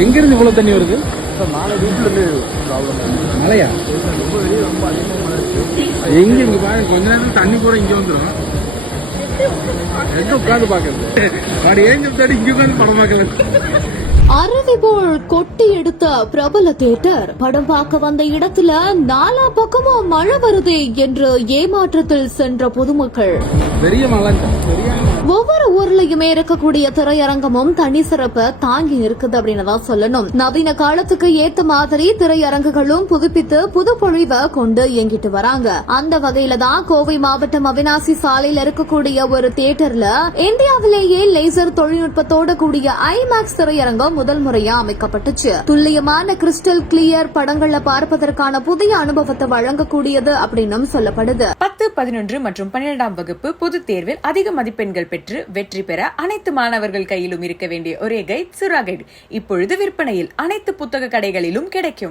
எங்க இருந்து இவ்வளவு தண்ணி வருது? நாளை வீட்டுல இருந்து மழையா? ரொம்ப வெளியே ரொம்ப அதிகமாக மழை இருக்கு. எங்க இங்க பாருங்க, கொஞ்ச நேரம் தண்ணி கூட இங்க வந்துடும். எங்க உட்காந்து பாக்குறது? அப்படி ஏன் சொல்லிட்டு இங்க உட்காந்து படம் பாக்கல. அருவி போல் கொட்டி எடுத்த பிரபல தியேட்டர் படம் பார்க்க வந்த இடத்துல நாலா பக்கமும் மழை வருதே என்று ஏமாற்றத்தில் சென்ற பொதுமக்கள். பெரிய மழை. ஒவ்வொரு ஊர்லயுமே இருக்கக்கூடிய திரையரங்கமும் தனி சிறப்பை தாங்கி இருக்குது அப்படின்னு தான் சொல்லணும். நவீன காலத்துக்கு ஏத்த மாதிரி திரையரங்குகளும் புதுப்பித்து புது பொழிவை கொண்டு இயங்கிட்டு வராங்க. அந்த வகையில தான் கோவை மாவட்டம் அவினாசி சாலையில இருக்கக்கூடிய ஒரு தியேட்டர்ல இந்தியாவிலேயே லேசர் தொழில்நுட்பத்தோட கூடிய ஐமேக்ஸ் திரையரங்கம் முதல் முறையா அமைக்கப்பட்டுச்சு. துல்லியமான கிறிஸ்டல் கிளியர் படங்களை பார்ப்பதற்கான புதிய அனுபவத்தை வழங்கக்கூடியது அப்படின்னு சொல்லப்படுது. 10, 11 மற்றும் 12ஆம் வகுப்பு பொதுத் தேர்வில் அதிக மதிப்பெண்கள் பெற்று வெற்றி பெற அனைத்து மாணவர்கள் கையிலும் இருக்க வேண்டிய ஒரே கைட் சுறா கைடு இப்பொழுது விற்பனையில் அனைத்து புத்தக கடைகளிலும் கிடைக்கும்.